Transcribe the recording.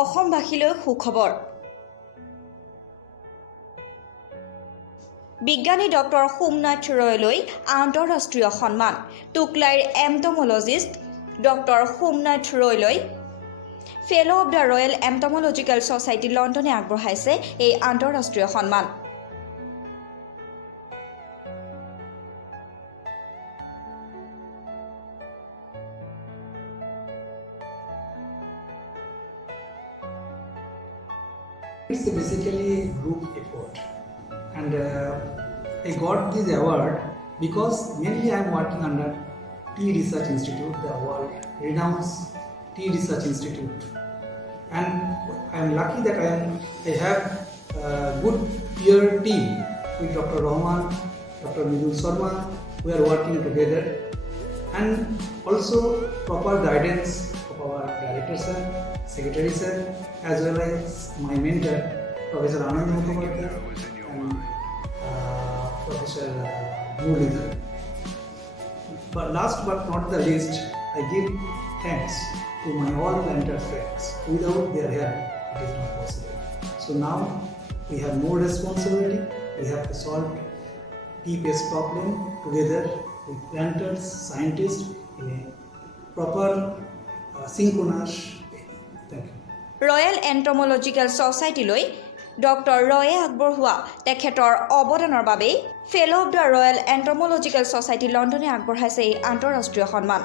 অসমবাসীলৈ সুখবৰ। বিজ্ঞানী ডক্টৰ সোমনাথ ৰয়লৈ আন্তঃৰাষ্ট্ৰীয় সন্মান। টুকলাইৰ এমটমোলজিষ্ট ডক্টৰ সোমনাথ ৰয়লৈ fellow of the Royal Entomological Society লণ্ডনে আগবঢ়াইছে এই আন্তঃৰাষ্ট্ৰীয় সন্মান। It's basically a group effort, and I got this award because mainly I am working under Tea Research Institute, the world renowned Tea Research Institute, and I am lucky that I have a good peer team with Dr. Rahman, Dr. Midul Sharma. We are working together, and also proper guidance of our director sir, secretary sir, as well as my mentor, Professor Anand Mukherjee and Professor Muralidhar. But last but not the least, I give thanks to my all planter friends. Without their help, it is not possible. So now we have more responsibility. We have to solve tea pest problem together with planters, scientists in a proper synchronous way. Thank you. Royal Entomological ছ'চাইটিলৈ doctor ৰয়ে আগবঢ়োৱা তেখেতৰ অৱদানৰ বাবে fellow of the Royal Entomological Society লণ্ডনে আগবঢ়াইছে এই আন্তঃৰাষ্ট্ৰীয় সন্মান।